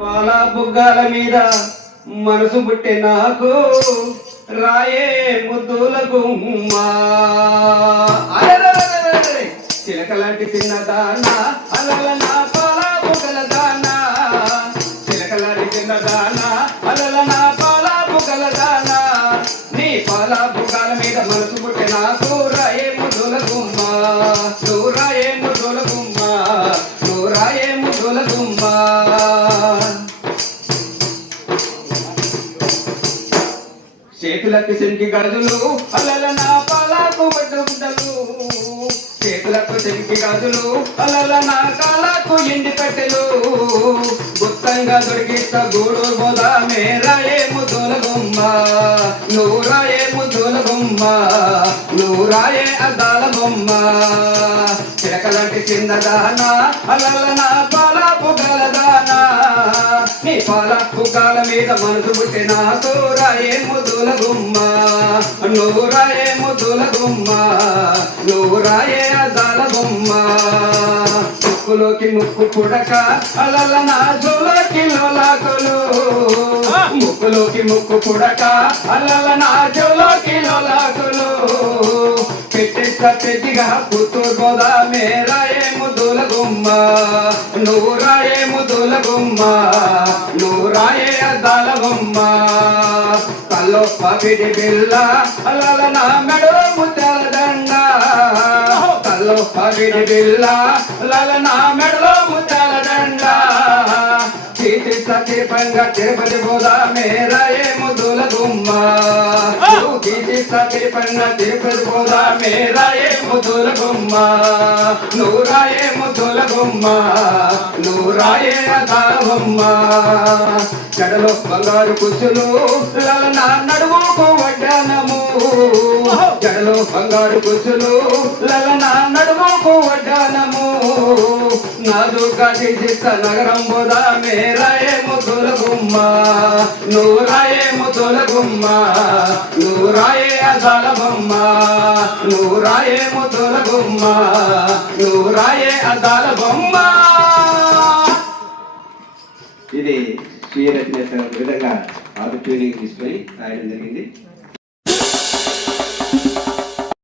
పాలా బుగ్గాల మీద మనసు పుట్టే నాకు రాయే ముద్దుల గుమ్మ. అరెరెరెరెరెరె. చిన్న దానా అలల నా పాల బుగ్గల దానా. చిలకలాంటి చిన్నదానా అలల నా పాల బుగ్గల దానా. నీ పాల బుగ్గాల మీద మనసు పుట్టే నాకు చేతులకి శంకి గదులు అలల నా పాలకు బడ్డలు చేతులకు శంకి గదులు అలల నా కాలకు ఎండి పెట్టెలు గుత్తంగా దొరికిస్తా గూడూరు బోదా నూరాయే అద్దాల బొమ్మ చిలకలాంటి చిన్నదానా అలల నా పాల పుగల దానా నీ పాల పుగాల మీద మనసు పుట్టిన నాకు ముదుల గుమ్మ. నూరాయే ముదుల ముద్దుల గుమ్మ. ముక్కులోకి ముక్కు పుడక అలల నా జోలోకి లోలాకులు ముక్కులోకి ముక్కు పుడక అలల నా జోలోకి లోలాకులు పెట్టేస్తా పెద్దగా పుత్తూరు గోదా మేరాయే ముద్దుల గుమ్మ. నువ్వు రాయే ముద్దుల గుమ్మ. నువ్వు రాయే అద్దాల బొమ్మ కల్లో పపిడి బిల్ల అలల నా మెడో పపిడి బిల్ల అలల నా మెడలో ముత్యాల దండ. సతీపంగా తిరుపతి పోదా మేరాయే ముద్దుల గుమ్మ. సతీపంగా తిరుపతి పోదా మేరాయే ముద్దుల గుమ్మ. నువ్వు రాయే ముద్దుల గుమ్మ. నువ్వు రాయే అదాల బొమ్మ చెడలో బంగారు కుచ్చులు లలన నడుముకు వడ్డానము జడలో బంగారు కుచ్చులు లలన నడుముకు వడ్డానము. నాదుగా తీసిస్త నగరం బోదా మేరాయే ముద్దుల గుమ్మ నువ్వు రాయే ముద్దుల గుమ్మ నువ్వు రాయే అదాల బొమ్మ. నువ్వు రాయే ముద్దుల గుమ్మ నువ్వు రాయే అదాల బొమ్మ. ఇది స్వీయ రచన విధంగా ఆడిటోరియం తీసుకొని రాయడం జరిగింది. thank you